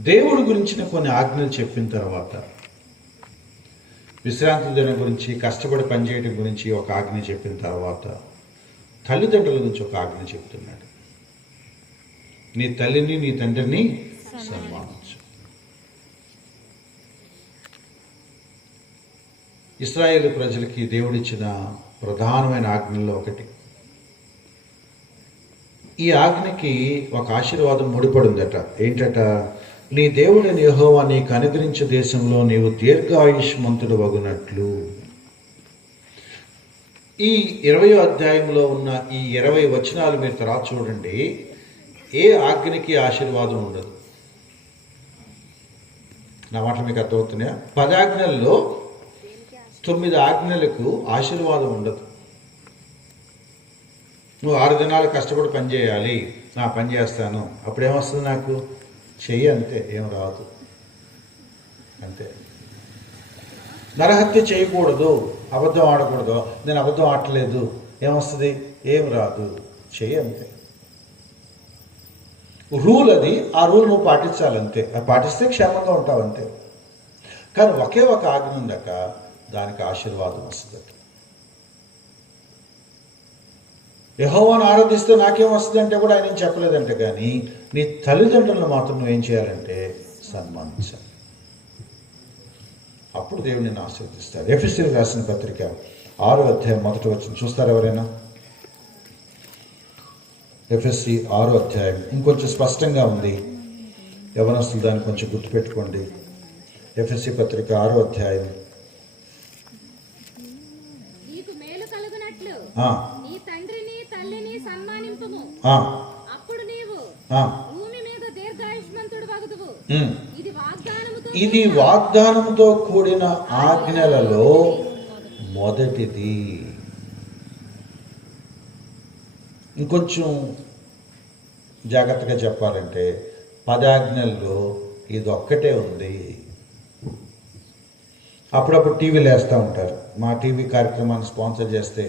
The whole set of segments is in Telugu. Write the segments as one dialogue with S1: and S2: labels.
S1: దేవుడి గురించిన కొన్ని ఆజ్ఞలు చెప్పిన తర్వాత విశ్రాంతి దినం గురించి కష్టపడి పనిచేయడం గురించి ఒక ఆజ్ఞ చెప్పిన తర్వాత తల్లిదండ్రుల గురించి ఒక ఆజ్ఞ చెప్తున్నాడు. నీ తల్లిని నీ తండ్రిని సన్మానించు. ఇస్రాయేల్ ప్రజలకి దేవుడిచ్చిన ప్రధానమైన ఆజ్ఞల్లో ఒకటి. ఈ ఆజ్ఞకి ఒక ఆశీర్వాదం ముడిపడిందట. ఏంటట? నీ దేవుడని యహోవా నీకు అనుగ్రహించే దేశంలో నీవు దీర్ఘాయుష్మంతుడు వగునట్లు ఈ ఇరవై అధ్యాయంలో ఉన్న ఈ ఇరవై వచనాలు మీరు తర్వాత చూడండి. ఏ ఆజ్ఞకి ఆశీర్వాదం ఉండదు. నా మాట మీకు అర్థమవుతున్నాయా? పదాజ్ఞల్లో తొమ్మిది ఆజ్ఞలకు ఆశీర్వాదం ఉండదు. నువ్వు ఆరు దినాలు కష్టపడి పనిచేయాలి నా పని చేస్తాను. అప్పుడేమొస్తుంది నాకు? చెయ్యి అంతే ఏం రాదు. అంతే. నరహత్య చేయకూడదు. అబద్ధం ఆడకూడదు. నేను అబద్ధం ఆడలేదు. ఏమొస్తుంది? ఏం రాదు. చెయ్యి అంతే రూల్ అది. ఆ రూల్ నువ్వు పాటించాలంతే. అది పాటిస్తే క్షేమంగా ఉంటావు అంతే. కానీ ఒకే ఒక ఆజ్ఞ ఉందక దానికి ఆశీర్వాదం వస్తుంది. యహోవాను ఆరాధిస్తే నాకేం వస్తుంది అంటే కూడా ఆయన చెప్పలేదంటే కానీ నీ తల్లిదండ్రులను మాత్రం నువ్వేం చేయాలంటే సన్మానించాలి. అప్పుడు దేవుడు నిన్ను ఆశీర్వదిస్తాడు. ఎఫ్ఎస్సీలు రాసిన పత్రిక ఆరో అధ్యాయం మొదట వచ్చింది చూస్తారు ఎవరైనా? ఎఫ్ఎస్సి ఆరో అధ్యాయం. ఇంకొంచెం స్పష్టంగా ఉంది. యవనస్తులు దాన్ని కొంచెం గుర్తుపెట్టుకోండి. ఎఫ్ఎస్సి పత్రిక ఆరో అధ్యాయం
S2: నీకు మేలు కలుగునట్లు
S1: ఆ,
S2: నీ తండ్రిని తల్లిని సన్మానింపుము
S1: ఆ,
S2: అప్పుడు నీవు భూమి మీద దీర్ఘాయుష్మంతుడు వగుదువు. ఇది వాగ్దానముతో
S1: ఇది వాగ్దానంతో కూడిన ఆజ్ఞలలో మొదటిది. ఇంకొంచెం జాగ్రత్తగా చెప్పాలంటే పదాజ్ఞల్లో ఇది ఒక్కటే ఉంది. అప్పుడప్పుడు టీవీలు వేస్తూ ఉంటారు. మా టీవీ కార్యక్రమాన్ని స్పాన్సర్ చేస్తే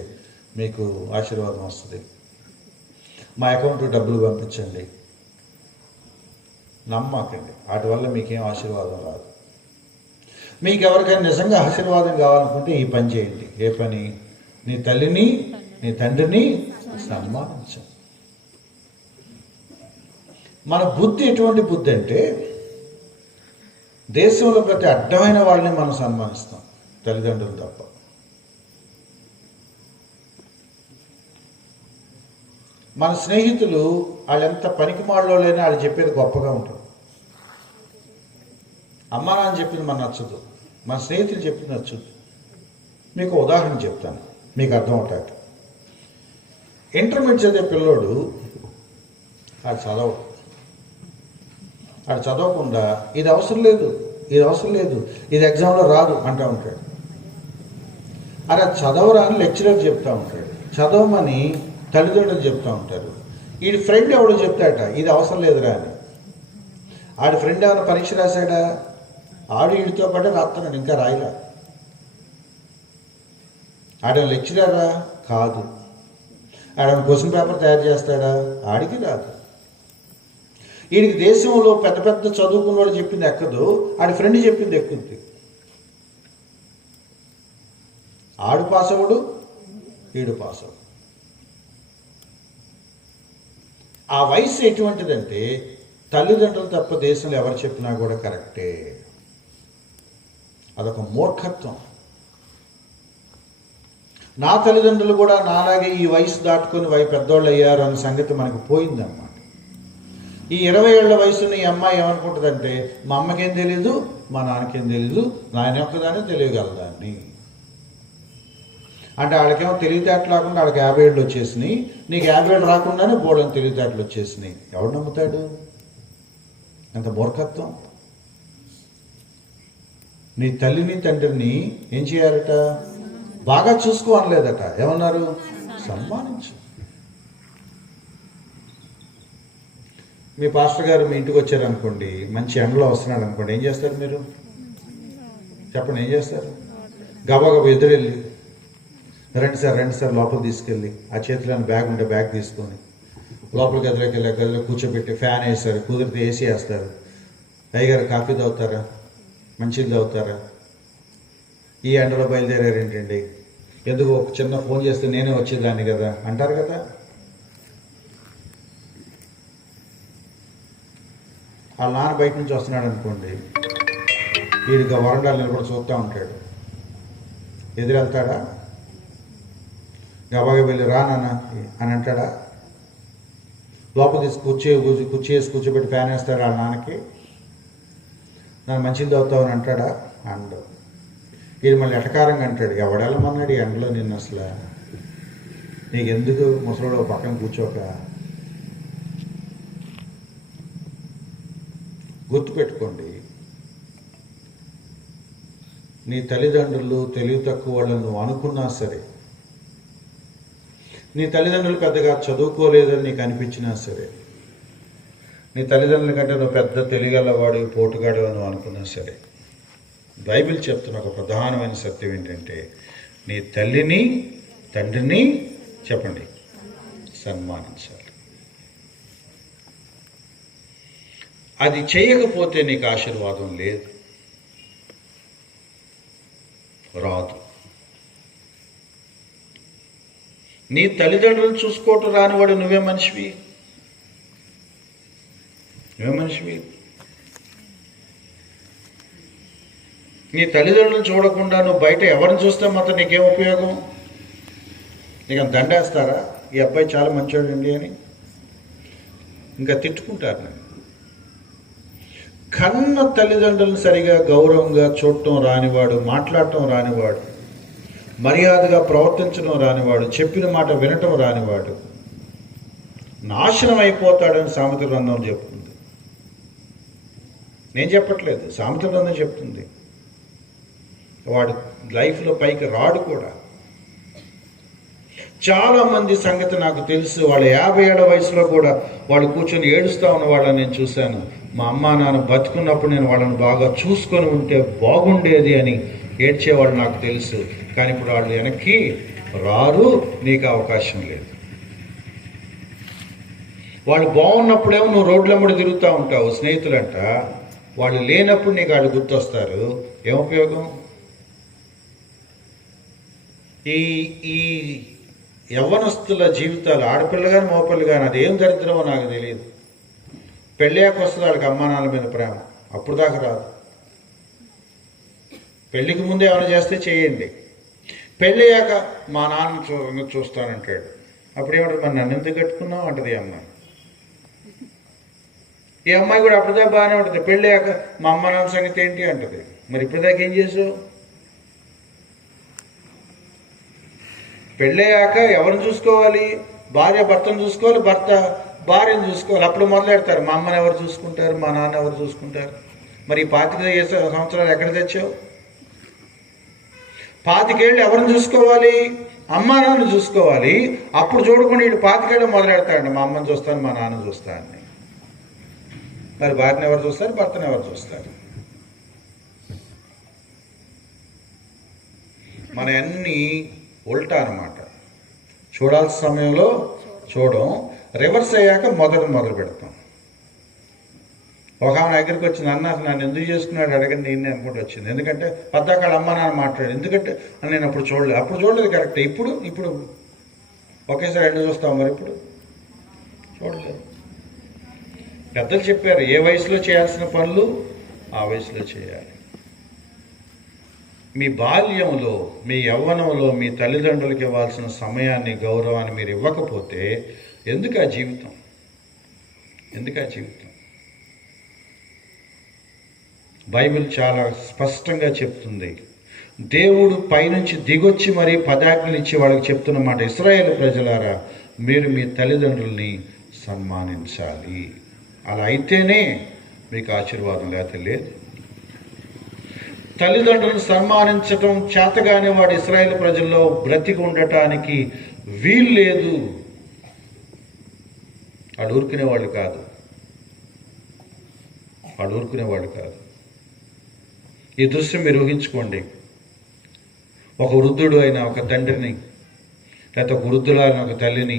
S1: మీకు ఆశీర్వాదం వస్తుంది. మా అకౌంట్ డబ్బులు పంపించండి. నమ్మకండి. వాటి వల్ల మీకేం ఆశీర్వాదం రాదు. మీకు ఎవరికైనా నిజంగా ఆశీర్వాదం కావాలనుకుంటే ఈ పని చేయండి. ఏ పని? నీ తల్లిని నీ తండ్రిని సన్మానించు మన బుద్ధి ఎటువంటి బుద్ధి అంటే దేశంలో ప్రతి అడ్డమైన వాళ్ళని మనం సన్మానిస్తాం. తల్లిదండ్రులు తప్ప. మన స్నేహితులు వాళ్ళెంత పనికి లేని వాళ్ళు చెప్పేది గొప్పగా ఉంటుంది. అమ్మ నాన్న చెప్పింది మన నచ్చదు. మన స్నేహితులు చెప్పింది నచ్చదు. మీకు ఉదాహరణ చెప్తాను. మీకు అర్థం అవుతాడు ఇంటర్మీడియట్ చదివే పిల్లోడు వాడు చదవడు. వాడు చదవకుండా ఇది అవసరం లేదు ఇది అవసరం లేదు ఇది ఎగ్జామ్లో రాదు అంటూ ఉంటాడు. అరే అది చదవరా అని లెక్చరర్ చెప్తూ ఉంటాడు. చదవమని తల్లిదండ్రులు చెప్తూ ఉంటారు. వీడి ఫ్రెండ్ ఎవడో చెప్తాట ఇది అవసరం లేదురా అని. ఆడి ఫ్రెండ్ ఏమైనా పరీక్ష రాశాడా? ఆడు వీడితో పాటు రాస్తున్నాడు ఇంకా రాయలా. ఆడ లెక్చరరా? కాదు. ఆడ క్వశ్చన్ పేపర్ తయారు చేస్తాడా? ఆడికి రాదు. వీడికి దేశంలో పెద్ద పెద్ద చదువుకున్నవాడు చెప్పింది ఎక్కదు ఆడి ఫ్రెండ్ చెప్పింది ఎక్కుద్ది ఆడు పాస్ అవ్వడు వీడు పాస్ అవ్వడు ఆ వయసు ఎటువంటిదంటే తల్లిదండ్రులు తప్ప దేశంలో ఎవరు చెప్పినా కూడా కరెక్టే. అదొక మూర్ఖత్వం. నా తల్లిదండ్రులు కూడా నాలాగే ఈ వయసు దాటుకొని వై పెద్దోళ్ళు అయ్యారు అన్న సంగతి మనకు పోయిందన్నమాట. ఈ ఇరవై ఏళ్ళ వయసున్న ఈ అమ్మాయి ఏమనుకుంటుందంటే మా అమ్మకేం తెలీదు మా నాన్నకేం తెలియదు నాయన ఒక్కదానే తెలియగలదాన్ని. అంటే వాళ్ళకేమో తెలివితేటలు లేకుండా వాళ్ళకి యాభై ఏళ్ళు వచ్చేసినాయి. నీకు యాభై ఏళ్ళు రాకుండానే బోర్డని తెలివితేటలు వచ్చేసినాయి. ఎవడు నమ్ముతాడు? అంత మూర్ఖత్వం. నీ తల్లిని తండ్రిని ఏం చేయాలట? బాగా చూసుకో అనలేదట. ఏమన్నారు? సన్మానించు. మీ పాస్టర్ గారు మీ ఇంటికి వచ్చారనుకోండి మంచి ఎండలో వస్తున్నాడు అనుకోండి ఏం చేస్తారు మీరు? చెప్పండి ఏం చేస్తారు? గబగబ ఎదురెళ్ళి రండి సార్ రండి సార్ లోపలికి తీసుకెళ్ళి ఆ చేతిలో బ్యాగ్ ఉంటే బ్యాగ్ తీసుకొని లోపల గదిలోకి వెళ్ళి గదిలో కూర్చోబెట్టి ఫ్యాన్ వేస్తారు కుదిరితే ఏసీ వేస్తారు. అయ్యగారు కాఫీ తాగుతారా? మంచిది తాగుతారా? ఈ ఎండలో బయలుదేరారు ఏంటండి ఎందుకు ఒక చిన్న ఫోన్ చేస్తే నేనే వచ్చేదాన్ని కదా? అంటారు కదా? వాళ్ళ నాన్న బయట నుంచి వస్తున్నాడు అనుకోండి వీడిగా వరండాలు నిలబడి చూస్తూ ఉంటాడు. ఎదురెళ్తాడా గబాగా వెళ్ళి రా నాన్న అని అంటాడా? లోపలికి తీసి కూర్చో కుర్చీ వేసి కూర్చోబెట్టి ఫ్యాన్ వేస్తాడు వాళ్ళ నాన్నకి. నన్ను మంచిది అవుతావని అంటాడా? అండ్ వీడు మళ్ళీ ఎటకారంగా అంటాడు ఎవడెళ్ళమన్నాడు ఈ ఎండలో నిన్ను అసలు? నీకెందుకు ముసలిలో పక్కన కూర్చోక? గుర్తుపెట్టుకోండి నీ తల్లిదండ్రులు తెలివి తక్కువ వాళ్ళని నువ్వు అనుకున్నా సరే నీ తల్లిదండ్రులు పెద్దగా చదువుకోలేదని నీకు అనిపించినా సరే నీ తల్లిదండ్రుల కంటే నువ్వు పెద్ద తెలియగలవాడు పోటుగాడు అని అనుకున్నా సరే బైబిల్ చెప్తున్న ఒక ప్రధానమైన సత్యం ఏంటంటే నీ తల్లిని తండ్రిని చెప్పండి సన్మానించాలి. అది చేయకపోతే నీకు ఆశీర్వాదం లేదు రాదు. నీ తల్లిదండ్రులు చూసుకోవటం రానివాడు నువ్వే మనిషివి. నువ్వే మనిషివి. నీ తల్లిదండ్రులను చూడకుండా నువ్వు బయట ఎవరిని చూస్తే మాత్రం నీకేం ఉపయోగం? నీకు అంత దండేస్తారా? ఈ అబ్బాయి చాలా మంచోడండి అని? ఇంకా తిట్టుకుంటారు నన్ను. కన్న తల్లిదండ్రులను సరిగా గౌరవంగా చూడటం రానివాడు మాట్లాడటం రానివాడు మర్యాదగా ప్రవర్తించడం రానివాడు చెప్పిన మాట వినటం రానివాడు నాశనం అయిపోతాడని సామెత గ్రంథం చెప్తుంది. నేను చెప్పట్లేదు సామెత గ్రంథం చెప్తుంది. వాడు లైఫ్లో పైకి రాడు కూడా. చాలామంది సంగతి నాకు తెలుసు వాళ్ళ యాభై ఏళ్ళ వయసులో కూడా వాళ్ళు కూర్చొని ఏడుస్తూ ఉన్న వాళ్ళని నేను చూశాను. మా అమ్మ నాన్న బతుకున్నప్పుడు నేను వాళ్ళని బాగా చూసుకొని ఉంటే బాగుండేది అని ఏడ్చేవాళ్ళు నాకు తెలుసు కానీ ఇప్పుడు వాళ్ళు వెనక్కి రారు నీకు అవకాశం లేదు. వాళ్ళు బాగున్నప్పుడేమో నువ్వు రోడ్లమ్మడి తిరుగుతూ ఉంటావు స్నేహితులంట. వాళ్ళు లేనప్పుడు నీకు వాళ్ళు గుర్తొస్తారు. ఏం ఉపయోగం ఈ ఈ యవ్వనస్తుల జీవితాలు ఆడపిల్ల కానీ మోపిల్ల కానీ అది ఏం దరిద్రమో నాకు తెలియదు. పెళ్ళాక వస్తుంది వాళ్ళకి అమ్మా నాన్న మీద ప్రేమ. అప్పుడు దాకా రాదు. పెళ్ళికి ముందు ఏమైనా చేస్తే చేయండి. పెళ్ళయ్యాక మా నాన్న చూ చూస్తానంటాడు. అప్పుడేమంటారు మరి నన్ను ఎందుకు కట్టుకున్నావు? అంటది ఈ అమ్మాయి. ఈ అమ్మాయి కూడా అప్పటిదాకా బాగానే ఉంటుంది. పెళ్ళయ్యాక మా అమ్మ నాన్న సంగతి ఏంటి అంటది. మరి ఇప్పటిదాకా ఏం చేసావు? పెళ్ళయ్యాక ఎవరిని చూసుకోవాలి? భార్య భర్తను చూసుకోవాలి? భర్త భార్యను చూసుకోవాలి? అప్పుడు మొదలెడతారు. మా అమ్మని ఎవరు చూసుకుంటారు? మా నాన్న ఎవరు చూసుకుంటారు? మరి ఈ పాతిక సంవత్సరాలు ఎక్కడ తెచ్చావు? పాతికేళ్ళు ఎవరిని చూసుకోవాలి? అమ్మ నాన్న చూసుకోవాలి. అప్పుడు చూడకుండా వీడు పాతికేళ్ళు మొదలెడతాడండి. మా అమ్మని చూస్తాను మా నాన్న చూస్తాను మరి భార్యను ఎవరు చూస్తారు? భర్తను ఎవరు చూస్తారు? మన అన్ని ఉల్టా అనమాట చూడాల్సిన సమయంలో చూడం. రివర్స్ అయ్యాక మొదట మొదలు పెడతాం. ఒక ఆమె దగ్గరికి వచ్చింది అన్న నన్ను ఎందుకు చేసుకున్నాడు? అడగండి నేను అనుకుంటూ వచ్చింది. ఎందుకంటే పద్దాకాడ అమ్మ నాన్న మాట్లాడు ఎందుకంటే నేను అప్పుడు చూడలేదు. అప్పుడు చూడలేదు కరెక్ట్. ఇప్పుడు ఇప్పుడు ఒకేసారి ఎండ చూస్తాం మరి ఇప్పుడు? చూడలేదు. పెద్దలు చెప్పారు ఏ వయసులో చేయాల్సిన పనులు ఆ వయసులో చేయాలి. మీ బాల్యంలో మీ యవ్వనంలో మీ తల్లిదండ్రులకు ఇవ్వాల్సిన సమయాన్ని గౌరవాన్ని మీరు ఇవ్వకపోతే ఎందుకు ఆ జీవితం? ఎందుకు ఆ జీవితం? బైబిల్ చాలా స్పష్టంగా చెప్తుంది. దేవుడు పైనుంచి దిగొచ్చి మరీ పదాజ్ఞలు ఇచ్చి వాళ్ళకి చెప్తున్నమాట ఇస్రాయేల్ ప్రజలారా మీరు మీ తల్లిదండ్రుల్ని సన్మానించాలి. అలా అయితేనే మీకు ఆశీర్వాదం లేకపోతే లేదు. తల్లిదండ్రులను సన్మానించటం చేతగానే వాడు ఇస్రాయేల్ ప్రజల్లో బ్రతికి ఉండటానికి వీలు లేదు. వాడు ఊరుకునేవాళ్ళు కాదు. వాడు ఊరుకునేవాళ్ళు కాదు. ఈ దృశ్యం మీరు ఊహించుకోండి. ఒక వృద్ధుడు అయిన ఒక తండ్రిని లేకపోతే ఒక వృద్ధులైన ఒక తల్లిని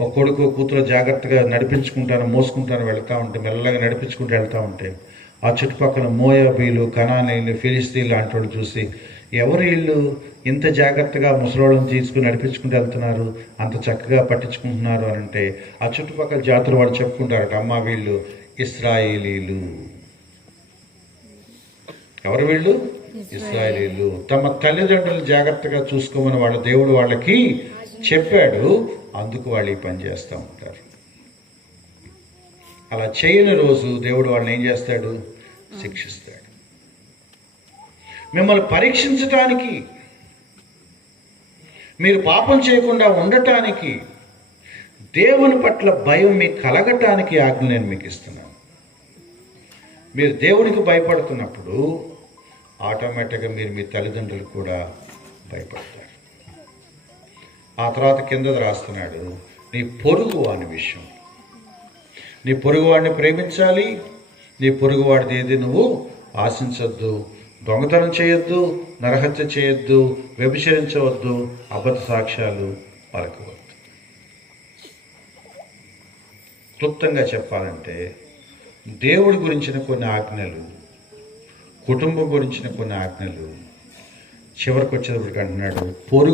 S1: ఒక కొడుకు కూతురు జాగ్రత్తగా నడిపించుకుంటాను మోసుకుంటాను వెళ్తూ ఉంటే మెల్లగా నడిపించుకుంటూ వెళ్తూ ఉంటే ఆ చుట్టుపక్కల మోయాబీలు కనానీలు ఫిలిస్తీన్లు లాంటి వాళ్ళు చూసి ఎవరు వీళ్ళు? ఇంత జాగ్రత్తగా ముసలోళ్ళని తీసుకుని నడిపించుకుంటూ వెళ్తున్నారు అంత చక్కగా పట్టించుకుంటున్నారు అని అంటే ఆ చుట్టుపక్కల జాతులు వాళ్ళు చెప్పుకుంటారట అమ్మ వీళ్ళు ఇస్రాయేలీలు. ఎవరు వీళ్ళు? ఇస్రాయేలీలు. తమ తల్లిదండ్రులు జాగ్రత్తగా చూసుకోమని వాళ్ళ దేవుడు వాళ్ళకి చెప్పాడు. అందుకు వాళ్ళు ఈ పని చేస్తూ ఉంటారు. అలా చేయని రోజు దేవుడు వాళ్ళని ఏం చేస్తాడు? శిక్షిస్తాడు. మిమ్మల్ని పరీక్షించటానికి మీరు పాపం చేయకుండా ఉండటానికి దేవుని పట్ల భయం మీకు కలగటానికి ఆజ్ఞ నేను మీకు ఇస్తున్నాను. మీరు దేవునికి భయపడుతున్నప్పుడు ఆటోమేటిక్గా మీరు మీ తల్లిదండ్రులు కూడా భయపడతారు. ఆ తర్వాత కింద రాస్తున్నాడు నీ పొరుగు అనే విషయం. నీ పొరుగువాడిని ప్రేమించాలి. నీ పొరుగువాడిది ఏది నువ్వు ఆశించొద్దు దొంగతనం చేయొద్దు నరహత్య చేయొద్దు వ్యభిచరించవద్దు అబద్ధ సాక్ష్యాలు పలకవద్దు. క్లుప్తంగా చెప్పాలంటే దేవుడి గురించిన కొన్ని ఆజ్ఞలు కుటుంబం గురించిన కొన్ని ఆజ్ఞలు చివరికి వచ్చేటప్పటికి అంటున్నాడు పొరుగు